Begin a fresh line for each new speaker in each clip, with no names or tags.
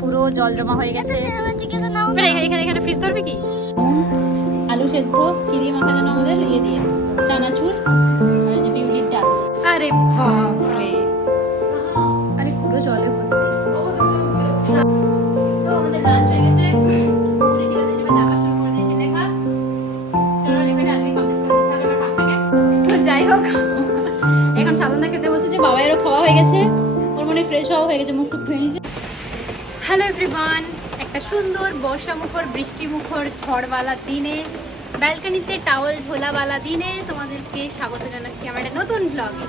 পুরো জল জমা হয়ে গেছে। এবারে এখানে এখানে ফ্রিজ ধরবি কি? আলু সেদ্ধ কি দিয়ে মাখা যেন আমাদের ইয়ে দিয়ে চানাচুর আর যে বিউলির ডাল। আরে বাপরে। আরে পুরো জলে ভর্তি। তো আমাদের লাঞ্চ হয়ে গেছে। করে করে যাই হোক এখন সাধনা খেতে বসেছে বাবাইয়েরও খাওয়া হয়ে গেছে। ওর মনে ফ্রেশ হওয়া হয়ে গেছে মুখ টুক ধুয়ে নিয়েছে। হ্যালো এভরিওয়ান একটা সুন্দর বর্ষামুখর, বৃষ্টিমুখর, ঝড়ওয়ালা দিনে, ব্যালকনিতে টাওয়াল ঝোলাওয়ালা দিনে তোমাদেরকে স্বাগত জানাচ্ছি আমার একটা নতুন ব্লগে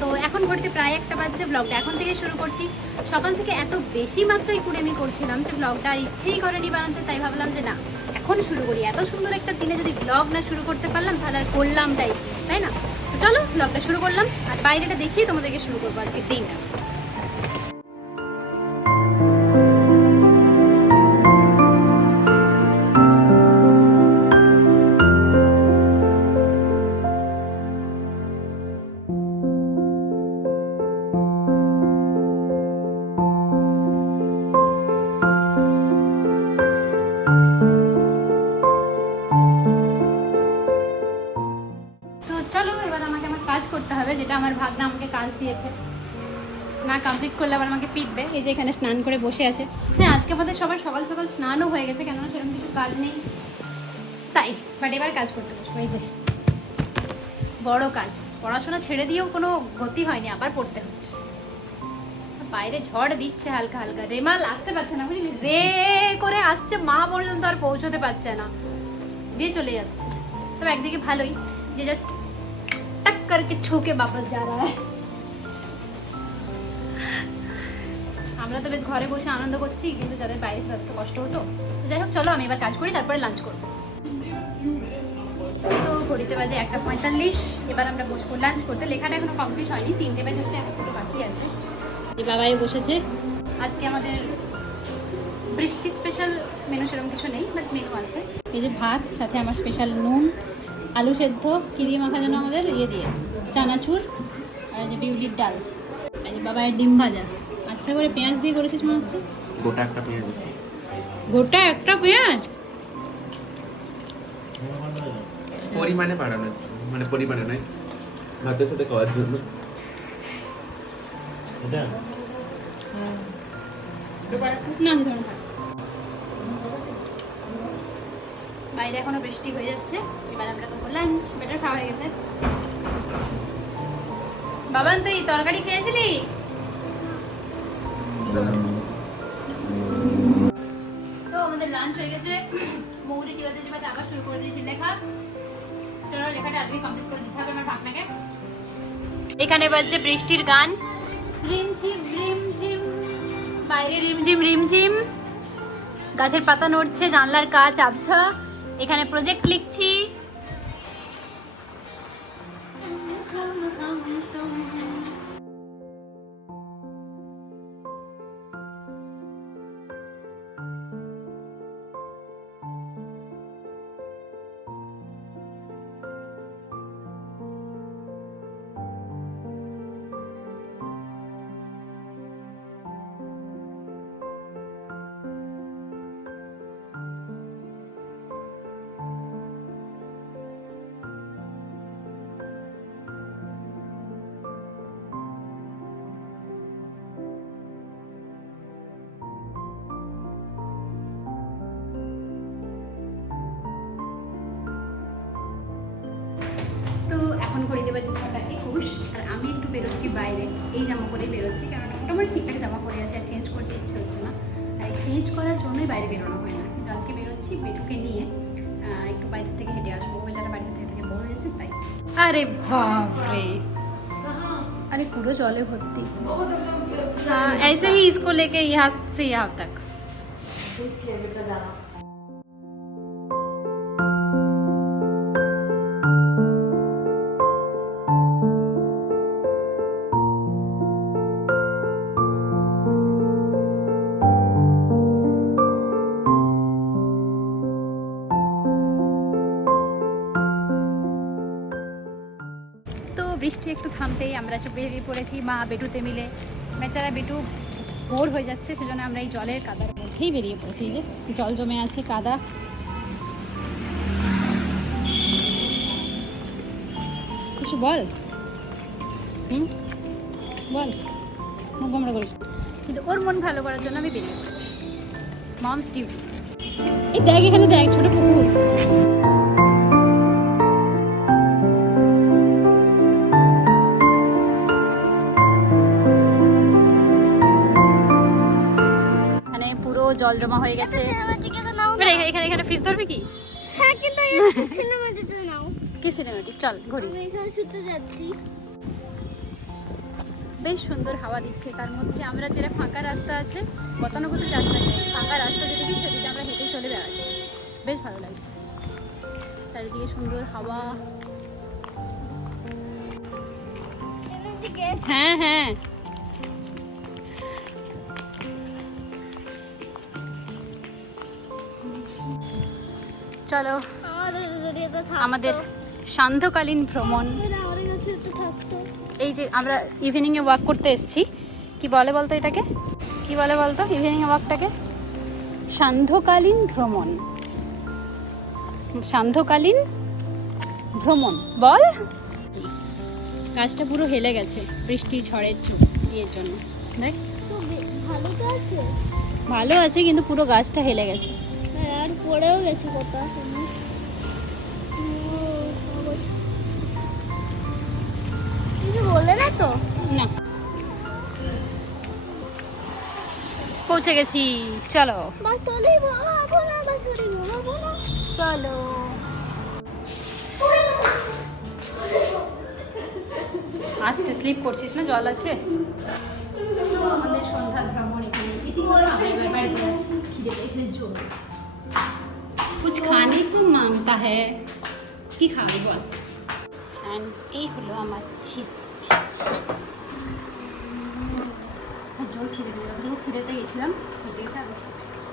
তো এখন ঘড়িতে প্রায় একটা বাজছে ব্লগটা এখন থেকে শুরু করছি। সকাল থেকে এত বেশি মাত্রায় কুড়েমি করছিলাম যে ব্লগটা আর ইচ্ছেই করেনি বানাতে, তাই ভাবলাম যে না, এখন শুরু করি। এত সুন্দর একটা দিনে যদি ব্লগ না শুরু করতে পারলাম, তাহলে আর করলাম তাই তাই না? তো চলো ব্লগটা শুরু করলাম। আর বাইরেটা দেখিয়ে তোমাদেরকে শুরু করব আজকের দিনটা। হবে, যেটা আমার ভাগনা আমাকে কাজ দিয়েছে। না কমপ্লিট করলে আবার আমাকে পিটবে। এই যে এখানে স্নান করে বসে আছে। হ্যাঁ আজকে আমাদের সবার সকাল সকাল স্নানও হয়ে গেছে, কেননা সেরকম কিছু কাজ নেই। তাই বাট এবার কাজ করতে বসবো। এই যে, বড় কাজ। পড়াশোনা ছেড়ে দিয়েও কোনো গতি হয়নি, আবার পড়তে হচ্ছে। বাইরে ঝড় দিচ্ছে হালকা হালকা। রেমাল আসতে পারছে না, বুঝলি? রে করে আসছে, মা পর্যন্ত আর পৌঁছতে পারছে না। দিয়ে চলে যাচ্ছে। তবে একদিকে ভালোই, যে জাস্ট करके छू के वापस जा रहा है আমরা তো বেশ ঘরে বসে আনন্দ করছি কিন্তু যাদের বাইরে তাদের তো কষ্ট হতো তো যাই হোক চলো আমি এবার কাজ করি তারপরে লাঞ্চ করব তো ঘড়িতে বাজে একটা পঁয়তাল্লিশ এবার আমরা বসবো লাঞ্চ করতে লেখাটা এখনো কমপ্লিট হয়নি তিনটে বাজে হচ্ছে এখনো বাকি আছে এই বাবাই বসেছে আজকে আমাদের বৃষ্টি স্পেশাল মেনু সেরকম কিছু নেই বাট মেনু আছে এই যে ভাত সাথে আমার স্পেশাল নুন আলু সেদ্ধ কি দিয়ে মাখা যেন আমাদের ইয়ে দিয়ে চানাচুর আর যে বিউলির ডাল এই যে বাবার ডিম ভাজা। আচ্ছা করে পেঁয়াজ দিয়ে করেছিস মনে হচ্ছে?
গোটা একটা পেঁয়াজ
গোটা একটা পেঁয়াজ?
পরিমাণে বাড়ানোর মানে পরিমাণে নয় ভাতের সাথে খাওয়ার জন্য।
না দিতে বাইরে এখনও বৃষ্টি হয়ে যাচ্ছে এবার আমরা লাঞ্চ বেটার খাওয়া হয়ে গেছে। বাবান তুই তরকারি খেয়েছিলি? তো আমাদের লাঞ্চ হয়ে গেছে। মৌরি চিবাতে চিবাতে আবার শুরু করে দিয়েছি লেখা। চলো, লেখাটা আজকে কমপ্লিট করে দিতে হবে আমার ভাবনাকে। এখানে বাজছে বৃষ্টির গান। রিমঝিম রিমঝিম বাইরে রিমঝিম রিমঝিম গাছের পাতা নড়ছে, জানলার কাজ আবছা এখানে প্রজেক্ট লিখছি। বাজে ছটা একুশ আর আমি একটু বেরোচ্ছি বাইরে এই জামা পরেই বেরোচ্ছি কারণ মোটামুটি ঠিকঠাক জামা পরে আছে আর চেঞ্জ করতে ইচ্ছে হচ্ছে না আর চেঞ্জ করার জন্যই বাইরে বেরোনো হয় না কিন্তু আজকে বেরোচ্ছি বেটুকে নিয়ে আহ, একটু বাইরে থেকে হেঁটে আসবো ও বেচারা বাড়িতে থেকে থেকে বড় হয়েছে তাই আরে বাপরে अरे पूरा जले भर्ती हाँ ऐसे ही इसको लेके यहाँ से यहाँ तक বৃষ্টি একটু থামতেই আমরা বেরিয়ে পড়েছি, মা বেটুতে মিলে। বেচারা বেটু ভোর হয়ে যাচ্ছে, সেজন্য আমরা এই জলের কাদার মধ্যেই বেরিয়ে পড়েছি। যে জল জমে আছে, কাদা। কিছু বল? হুম? বল। মুখ আমরা করিস। কিন্তু ওর মন ভালো করার জন্য আমি বেরিয়ে পড়েছি। মমস ডিউটি এই দেখ এখানে দেখ, ছোট পুকুর। জল জমা হয়ে গেছে।
নাও
এখানে এখানে ফিস ধরবি কি?
হ্যাঁ কিন্তু সিনেমাটিতে নাও।
কি সিনেমাটিক চল ঘুরি
আমি ছুটতে যাচ্ছি।
বেশ সুন্দর হাওয়া দিচ্ছে। তার মধ্যে আমরা যেটা ফাঁকা রাস্তা আছে গতানুগতিক রাস্তা ফাঁকা রাস্তা যেদিকে সেদিকে আমরা হেঁটে চলে বেড়াচ্ছি। বেশ ভালো লাগছে। চারিদিকে সুন্দর হাওয়া। হ্যাঁ হ্যাঁ। চলো।
আমাদের
সান্ধ্যকালীন ভ্রমণ। এই যে আমরা ইভিনিংয়ে ওয়াক করতে এসেছি। কি বলে বলতো এটাকে? কি বলে বলতো ইভিনিংয়ে ওয়াকটাকে সান্ধ্যকালীন ভ্রমণ। সান্ধ্যকালীন ভ্রমণ। বল। গাছটা পুরো হেলে গেছে বৃষ্টি ঝড়ের ইয়ের জন্য। দেখ।
ভালো আছে
কিন্তু পুরো গাছটা হেলে গেছে।
আর পড়েও গেছে কোথাও কিছু বললে না তো।
না। পৌঁছে গেছি। চলো। চলো আসতে স্লিপ করছিস না? জল আছে? আমাদের সন্ধ্যা ভ্রমণ এখানে। ইতিমধ্যে আমরা এবার বাড়িতে যাচ্ছি। খিদে পেয়েছে জোর। কুছ খানে তো মাংতা হ্যাঁ কি খাবে বল অ্যান্ড এই হলো আমার চিজ জোর খিদে পেয়ে গেল খিদেতে গেছিলাম খেতে গেছে আর খেতে পেয়েছি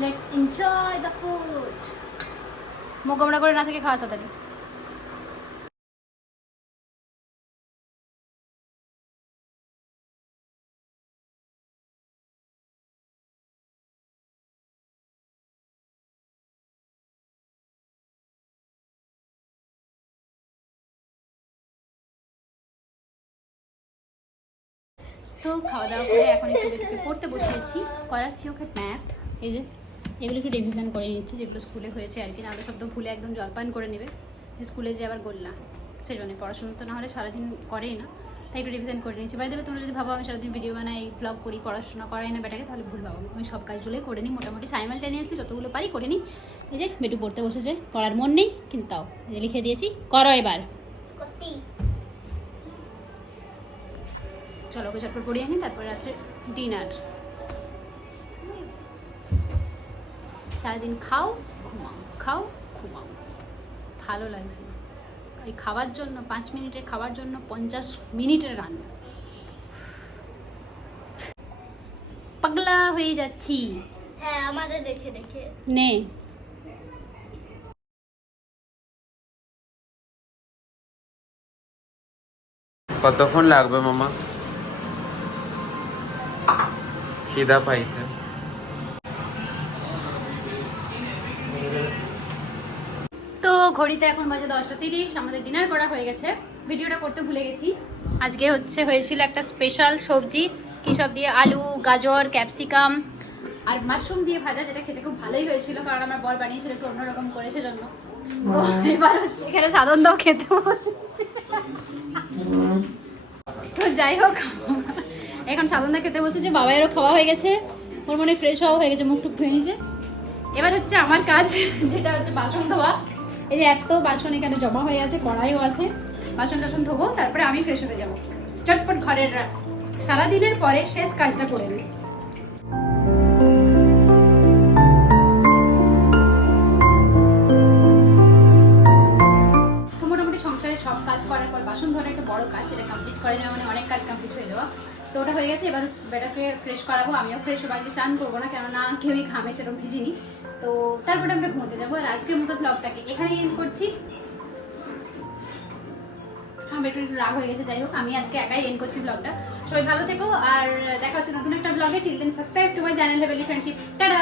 লেটস এনজয় দ্য ফুড মুখ গোমড়া করে না থেকে খাওয়া তাড়াতাড়ি তো খাওয়া দাওয়া করে এখন একটু একটু পড়তে বসিয়েছি। করাচ্ছি ওকে ম্যাথ এই যে, এগুলো একটু রিভিশন করে নিচ্ছি, যেগুলো স্কুলে হয়েছে আর কি, নাহলে শব্দ ভুলে একদম জলপান করে নেবে। স্কুলে যে আবার গোল্লা, সেই জন্য পড়াশোনা তো না হলে সারাদিন করেই না, তাই একটু রিভিশন করে নিচ্ছি। বাই দেবে তোমরা যদি ভাবো আমি সারাদিন ভিডিও বানাই ব্লগ করি, পড়াশোনা করাই না বেটাকে, তাহলে ভুল ভাবো আমি সব কাজগুলোই করে নিই, মোটামুটি সাইমালটেনিয়াসলি যতগুলো পারি করে নিই। এই যে, বেটু পড়তে বসেছে, পড়ার মন নেই, কিন্তু তাও লিখে দিয়েছি, করো এবার। চলো ওকে চটপট পড়িয়ে আনি তারপরে রাত্রে ডিনার সারাদিন খাও ঘুমাও খাও ঘুমাও। ভালো লাগছে। এই খাওয়ার জন্য পাঁচ মিনিটের খাওয়ার জন্য পঞ্চাশ মিনিটের রান্না। পাগলা হয়ে যাচ্ছি।
হ্যাঁ আমাদের দেখে দেখে।
নে।
কতক্ষণ লাগবে মামা? খিদা পাইছে।
তো ঘড়িতে এখন বাজে দশটা তিরিশ, আমাদের ডিনার করা হয়ে গেছে। ভিডিওটা করতে ভুলে গেছি। আজকে হচ্ছে হয়েছিল একটা স্পেশাল সবজি, কী দিয়ে আলু, গাজর ক্যাপসিকাম আর মাশরুম দিয়ে ভাজা, যেটা খেতে খুব ভালোই হয়েছিল, কারণ আমার বর বানিয়েছিল একটু অন্যরকম করে, সেজন্য। তো এবার হচ্ছে এখানে সাধন দাও খেতে বসেছে। তো যাই হোক এখন সাধনদা খেতে বসেছে বাবাইয়েরও খাওয়া হয়ে গেছে। ওর মনে ফ্রেশ হওয়া হয়ে গেছে, মুখ টুক ধুয়ে নিয়েছে। এবার হচ্ছে আমার কাজ, যেটা হচ্ছে বাসন ধোয়া। এই যে এত বাসন এখানে জমা হয়ে আছে, কড়াইও আছে। বাসন টাসন ধোবো, তারপরে আমি ফ্রেশ হতে যাব। চটপট ঘরের সারাদিনের পরে শেষ কাজটা করে নিই। তো ওটা হয়ে গেছে, এবার হচ্ছে বেটাকে ফ্রেশ করাবো। আমিও ফ্রেশ হব আজকে চান করব না, কেননা কেউই ঘামে সেরকম ভিজিনি। তো তারপরে আমরা ঘুমোতে যাব। আর আজকের মতো ব্লগটাকে এখানে এন্ড করছি। একটু একটু রাগ হয়ে গেছে, যাই হোক, আমি আজকে একাই এন করছি ব্লগটা সবাই ভালো থেকো, আর দেখা হচ্ছে নতুন একটা ব্লগে till then subscribe to my channel friendship tata